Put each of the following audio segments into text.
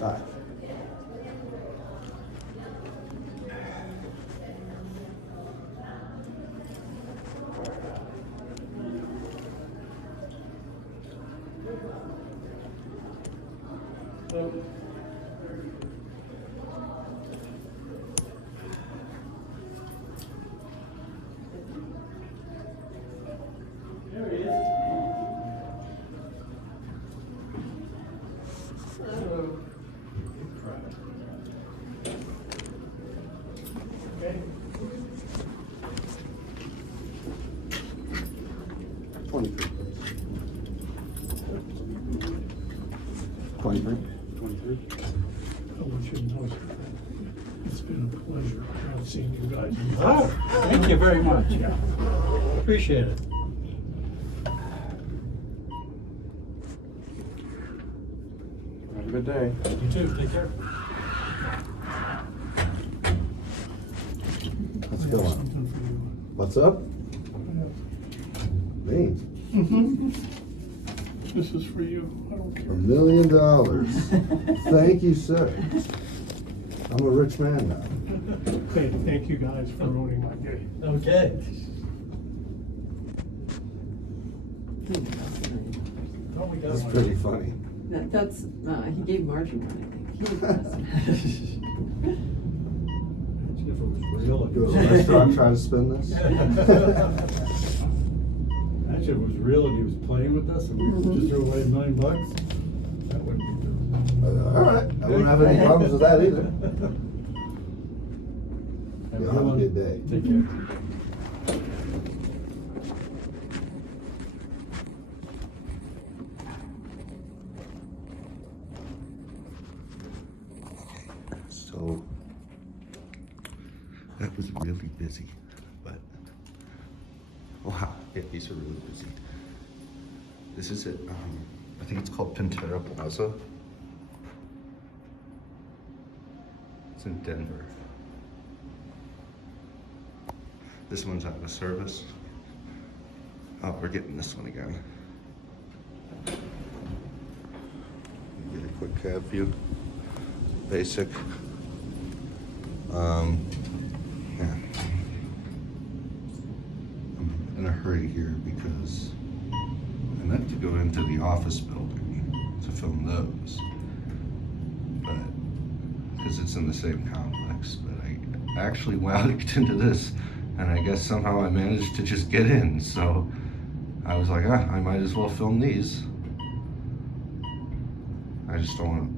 Hi. There he is. Hello. Okay. 23. 23? I want you to know, sir, it's been a pleasure. I've seen you guys. Oh, thank you very much. Yeah. Appreciate it. Have a good day. You too. Take care. Let's I go have on. something for you. What's up? Me? This is for you. I don't care. $1 million. Thank you, sir. I'm a rich man now. Hey, thank you guys for ruining my day. Okay. Oh, we got That's one. pretty funny. That's, he gave Margie one, I think. He was If it was real, it Go to was- a restaurant, try to spin this? Actually, if it was real and he was playing with us and we just threw away $1 million, that wouldn't be good. All right, I wouldn't have any problems with that either. Yeah, have a good day. Take care. So that was really busy, but wow, yeah, these are really busy. This is it. I think it's called Penterra Plaza. It's in Denver. This one's out of service. Oh, we're getting this one again. Get a quick cab view. Basic. Yeah. I'm in a hurry here because I meant to go into the office building to film those, but because it's in the same complex, but I actually walked into this and I guess somehow I managed to just get in, so I was like, I might as well film these. I just don't want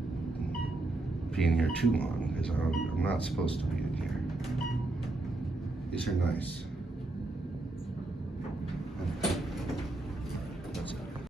to be in here too long because I'm not supposed to be in here. These are nice.